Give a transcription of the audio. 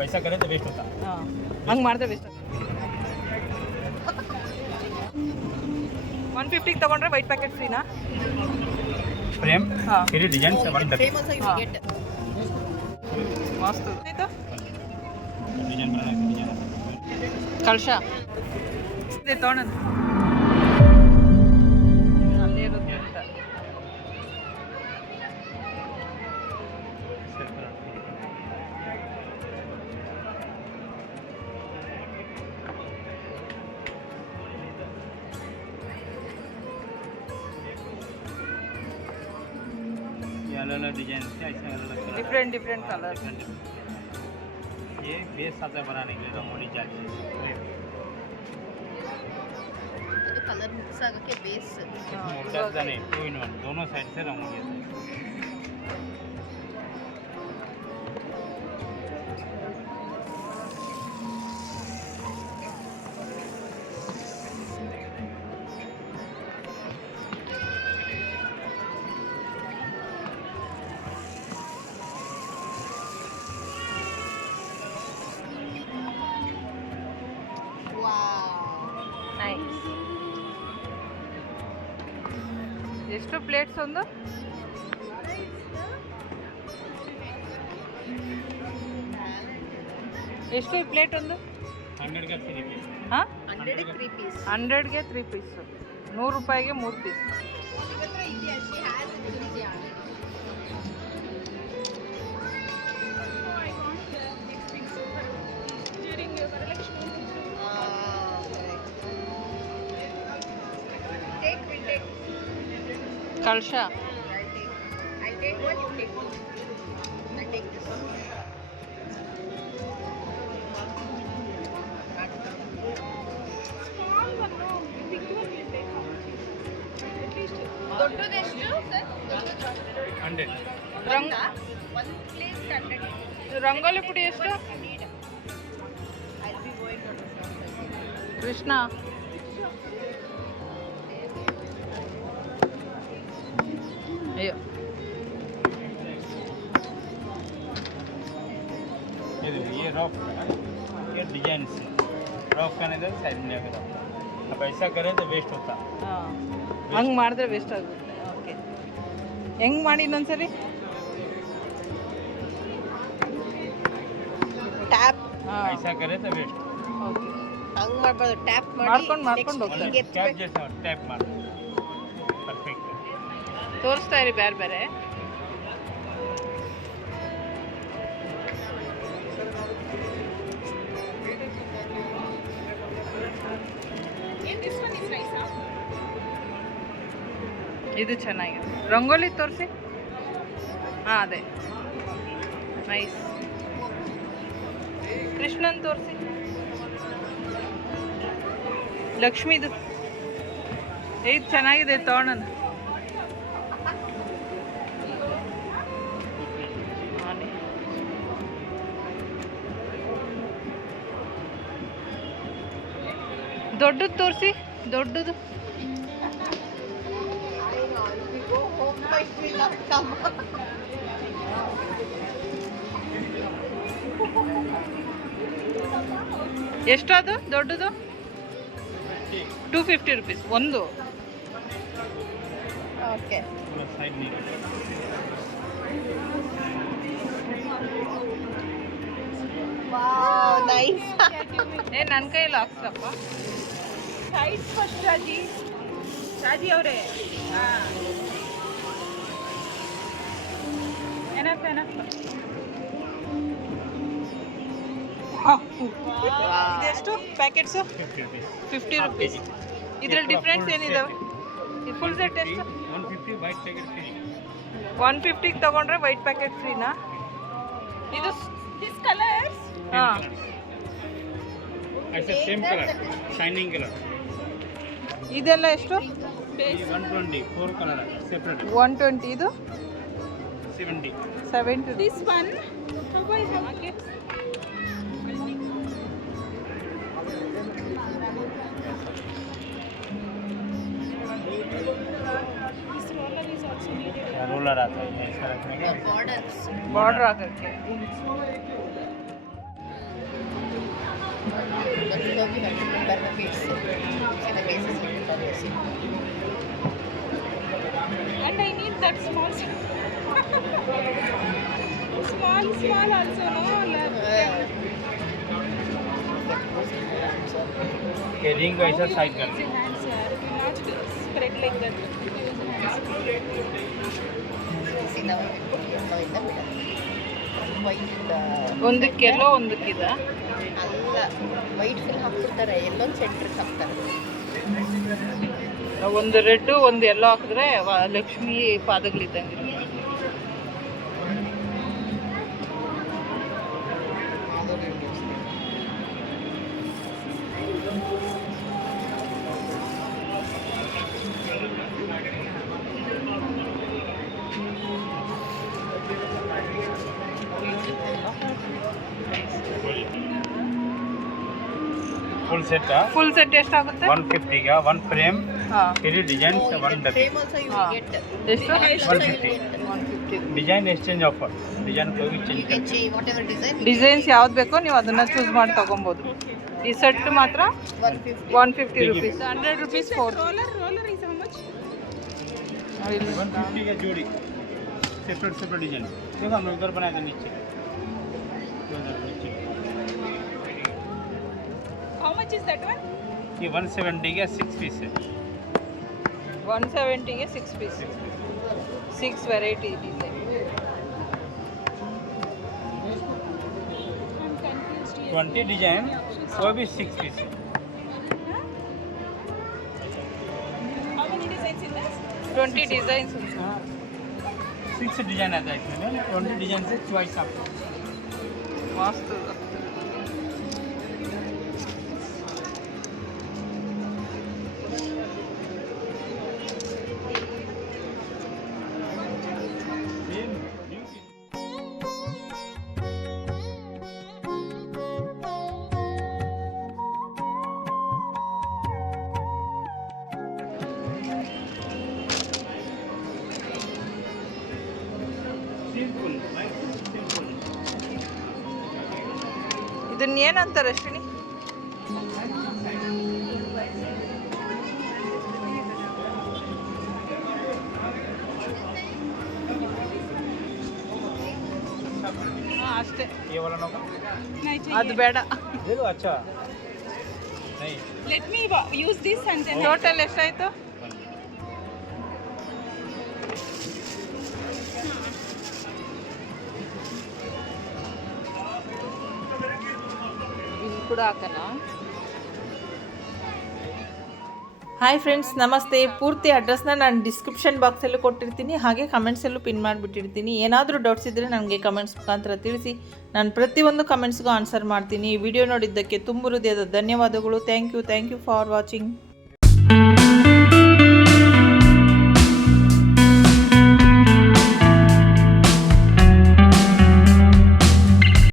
अब ऐसा करें तो वेस्ट होता. ಹಾಂ ಹಂಗೆ ಮಾಡಿದ್ರೆ ಬೆಸ್ಟ್. 150ಗೆ ತೊಗೊಂಡ್ರೆ ವೈಟ್ ಪ್ಯಾಕೆಟ್ ಫ್ರೀನಾ? फ्रेम हाँ. फिर डिजाइन से 130 Frame also you will हाँ. get. ಮಸ್ತ್ ಆಯಿತು. डिजाइन बनाना है डिजाइन. ಕಳಶ ಇದೆ ತೊಗೊಳೋಣ. ಅಲ್ಲೇ ಇರುತ್ತೆ ಅಂತ. ये अलग-अलग डिजाइन से ऐसे अलग-अलग कलर. Different colour. ये बेस आता है बनाने के लिए रंगोली चाहिए. ಅದು ಕಲರ್ ಮಿಕ್ಸ್ ಆಗೋಕ್ಕೆ ಬೇಸ್. इसमें उल्टा सीधा नहीं 2 in 1 दोनों साइड से रंगोली आता है. ನೈಸ್. ಎಷ್ಟು ಪ್ಲೇಟ್ಸ್ ಒಂದು? ಎಷ್ಟು ಈ ಪ್ಲೇಟ್ ಒಂದು? 100 का 3 पीस. ಹಾಂ 100 3 ಪೀಸ್. 100ಗೆ 3 ಪೀಸು, 100 ರೂಪಾಯಿಗೆ 3 ಪೀಸ್. ಇವತ್ರ ಇದೆಯಾ? She has it ಇದೆಯಾ? ಕಳಶ I'll take one, you take one. I'll take this one. ದೊಡ್ಡದೆಷ್ಟು ಸರ್? 100. ರಂಗ ಒಂದು ಪ್ಲೇಸ್ 100. ರಂಗೋಲಿ ಪುಡಿ ಎಷ್ಟು? I'll be going to this. Krishna ಅಯ್ಯೋ ये रॉफ का ये डिजाइन से रॉफ का नहीं साइड में लेकर आता. अब ऐसा करें तो वेस्ट होता. ಹಾಂ ಹಂಗೆ ಮಾಡಿದ್ರೆ ವೇಸ್ಟ್ ಆಗುತ್ತೆ. ಓಕೆ ಹೆಂಗೆ ಮಾಡಿ ಇನ್ನೊಂದ್ಸರಿ? ಟ್ಯಾಪ್ ಹಾಂ ऐसा करें तो वेस्ट. ಓಕೆ ಹಂಗ್ ಮಾಡ್ಬಾರ್ದು. ಟ್ಯಾಪ್ ಮಾಡ್ಕೊಂಡು next ಹೋಗ್ತಾರೆ. ಹಿಂಗೆ कैप ಎತ್ತಬೇಕು. जैसा टैप मार. परफेक्ट. ತೋರಿಸ್ತಾ ಇರಿ ಬೇರೆ ಬೇರೆ. ಇದು ಚೆನ್ನಾಗಿದೆ. ರಂಗೋಲಿ ತೋರಿಸಿ. ಹಾಂ ಅದೇ ನೈಸ್. ಕೃಷ್ಣನ್ ತೋರಿಸಿ. ಲಕ್ಷ್ಮೀದು ಇದು ಚೆನ್ನಾಗಿದೆ ತೊಗೊಳೋಣ. ದೊಡ್ಡದು ತೋರಿಸಿ. ದೊಡ್ಡದು ಎಷ್ಟದು ದೊಡ್ಡದು? 250 ರುಪೀಸ್ ಒಂದು. ಓಕೆ. पूरा साइड नहीं. Wow nice. ಏ ನನ್ನ ಕೈಯಲ್ಲಿ ಹಾಕ್ಸಪ್ಪ. ಸೈಡ್ ಫಸ್ಟ್ ರಾಜಿ ಅವರೇ. ಹಾಂ ಎನಫ್ ಇದೆಷ್ಟು ಪ್ಯಾಕೆಟ್ಸು? 50 rupees. 50 ರುಪೀಸ್. ಇದರಲ್ಲಿ ಡಿಫ್ರೆನ್ಸ್ ಏನಿದಾವೆ? ಈ ಫುಲ್ ಸೆಟ್ ಎಷ್ಟು? 150 white packet free. 150ಗೆ ತೊಗೊಂಡ್ರೆ ವೈಟ್ ಪ್ಯಾಕೆಟ್ ಫ್ರೀನಾ? ಇದು ದಿಸ್ ಕಲರ್ಸ್ ಹಾಂ ऐसा सेम कलर शाइनिंग कलर. ಇದೆಲ್ಲ ಎಷ್ಟು? 120 4 कलर सेपरेट. 120. ಇದು 70. 70. This one. Okay. रोलर आता है ऐसा रखने का. Borders. ಬಾರ್ಡರ್ ಹಾಕಕ್ಕೆ you have to prepare the beads. See the bases you prepare this. And I need that small small also, no? ये रिंग वैसा साइड कर दो Hands, sir. You not spread like that. See now we put yellow in the middle. White ಒಂದಕ್ಕೆಲ್ಲೋ ಒಂದಕ್ಕಿದ ಅಲ್ಲ white full ಹಾಕ್ತಿರ್ತಾರೆ ಎಲ್ಲೊಂದು ಸೆಂಟ್ರಿಗೆ ಹಾಕ್ತಾರೆ. ಒಂದು ರೆಡ್ ಒಂದು ಎಲ್ಲೋ ಹಾಕಿದ್ರೆ ಲಕ್ಷ್ಮಿ ಪಾದಗಳಿದ್ದಂಗೆ. फुल सेट ಫುಲ್ ಸೆಟ್ ಎಷ್ಟಾಗುತ್ತೆ? 150 का 1 फ्रेम ಹಾಂ 3 design 1 double Frame also you Ah. will get. ಎಷ್ಟು? 150 150. डिजाइन एक्सचेंज ऑफर डिजाइन कोई भी You change can change whatever design. Designs ಯಾವ್ದು ಬೇಕೋ ನೀವು ಅದನ್ನು ಚೂಸ್ ಮಾಡಿ ತೊಗೊಬೋದು. ಈ ಸೆಟ್ ಮಾತ್ರ 150. 150 rupees. 100 rupees 4. Roller is how much? 150 का जोड़ी सेपरेट सेपरेट डिजाइन देखो हम लोग उधर बनाए थे नीचे उधर नीचे How much is that one? ये 170 का 6 पीस है 170 ಗೆ 6 ಪೀಸ್. 6 ವೆರೈಟಿ ಡಿಸೈನ್. 20 डिजाइन वो भी 6 पीस है How many designs in this? 20 designs. 6 डिजाइन आता है इसमें 20 डिजाइन से चॉइस आपको मस्त. सिंपल सिंपल ಇದನ್ನ ಏನಂತಾರೆ ಅಶ್ವಿನಿ? ಅಷ್ಟೇ. ये वाला नौका ಅದು ಬೇಡ. ले लो अच्छा नहीं let me use this and then total ಎಷ್ಟಾಯ್ತು? ಇದು ಕೂಡ ಹಾಕೋಣ. ಹಾಯ್ ಫ್ರೆಂಡ್ಸ್, ನಮಸ್ತೆ. ಪೂರ್ತಿ ಅಡ್ರೆಸ್ನ ನಾನು ಡಿಸ್ಕ್ರಿಪ್ಷನ್ ಬಾಕ್ಸಲ್ಲೂ ಕೊಟ್ಟಿರ್ತೀನಿ, ಹಾಗೆ ಕಮೆಂಟ್ಸಲ್ಲೂ ಪಿನ್ ಮಾಡಿಬಿಟ್ಟಿರ್ತೀನಿ. ಏನಾದರೂ ಡೌಟ್ಸ್ ಇದ್ದರೆ ನನಗೆ ಕಮೆಂಟ್ಸ್ ಮುಖಾಂತರ ತಿಳಿಸಿ. ನಾನು ಪ್ರತಿಯೊಂದು ಕಮೆಂಟ್ಸ್ಗೂ ಆನ್ಸರ್ ಮಾಡ್ತೀನಿ. ಈ ವಿಡಿಯೋ ನೋಡಿದ್ದಕ್ಕೆ ತುಂಬ ಹೃದಯದ ಧನ್ಯವಾದಗಳು. Thank you for watching.